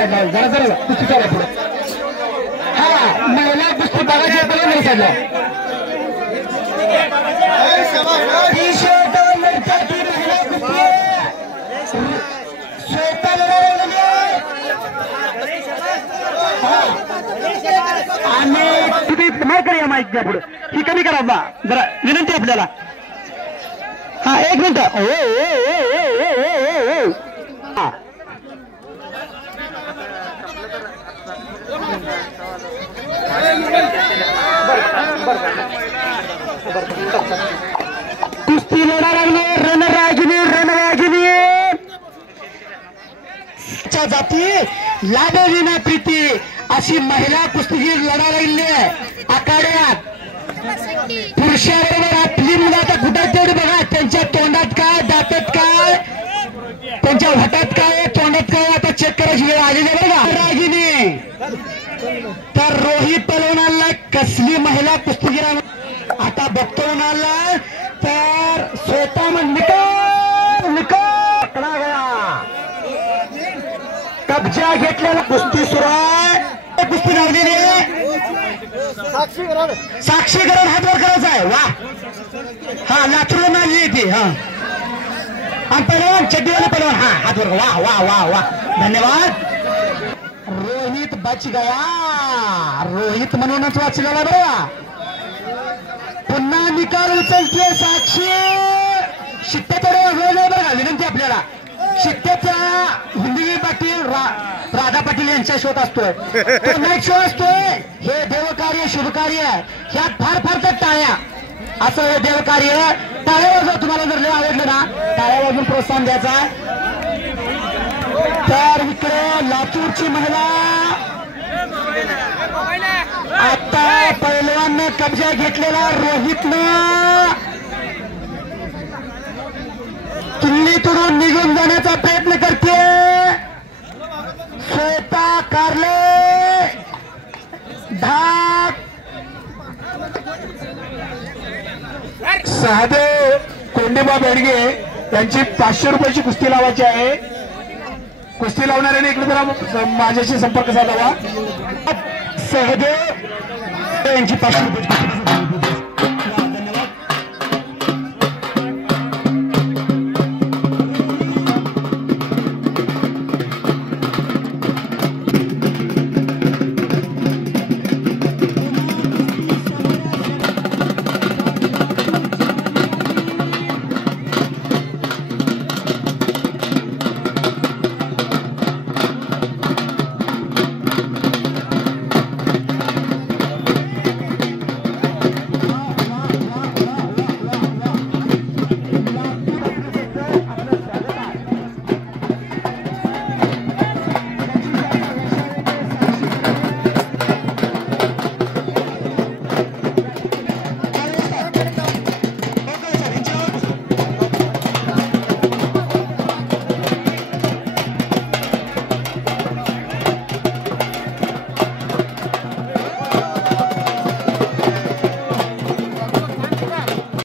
जरा जरा कुस्ती करा पुढे. हा महिला कुस्ती बघायची पहिला नाही साधला टी-शर्ट लढताची महिला कुस्ती श्वेता लढायला आणि तुम्ही माईक करा माईक द्या पुढे ही कमी करा बा जरा विनंती आपल्याला. हा एक मिनिट ओ ओ ओ ओ ओ ओ हा कुस्ती लढा लागली रणरागिनी जाती लाभली ना प्रीती अशी महिला कुस्तीगीर लढा लागली आखाड्यात. पुरुषाबरोबर आपली मुलं आता कुठं तेवढी बघा त्यांच्या तोंडात काय दातात काय त्यांच्या हातात काय तोंडात काय आता चेक करायची वेळ आलेली बघा रागिनी. तर रोहित पलवानाला कसली महिला कुस्तीगीर आता बघतो म्हणाला तर स्वतः पकडा गया कब्जा घेतलेला कुस्ती सुरू आहे. कुस्ती लावलेली साक्षीकरण हात वर करायचा आहे. वा हा लातूर आली येते हा आणि पलवान चड्डीवाला पलवान हा हात वर वा वा वा वा धन्यवाद. रोहित बच गया रोहित म्हणूनच वाचलेला बघा. पुन्हा निकाल उचलते साक्षी शिट्ट्याकडे बघा विनंती आपल्याला. शिट्ट्याचा हिंदवी पाटील राधा पाटील यांचा शोध असतोय तो नाईट शो असतोय. हे देवकार्य शुभकार्य ह्यात फार फार तर टाळ्या असं हे देवकार्य. टाळ्या वाजवा तुम्हाला जर आवडलं ना टाळ्या वाजून प्रोत्साहन द्यायचा. तर इकडे लातूरची महिला आता पैलवानने कब्जा घेतलेला रोहितनं किल्लीतून निघून जाण्याचा प्रयत्न करते. श्वेता कारले धाक सहदेव कोंडेबा बेडगे यांची 500 रुपयाची कुस्ती लावायची आहे. कुस्ती लावणाऱ्याने इकडे जरा माझ्याशी संपर्क साधावा. सहदेव यांची 500 रुपये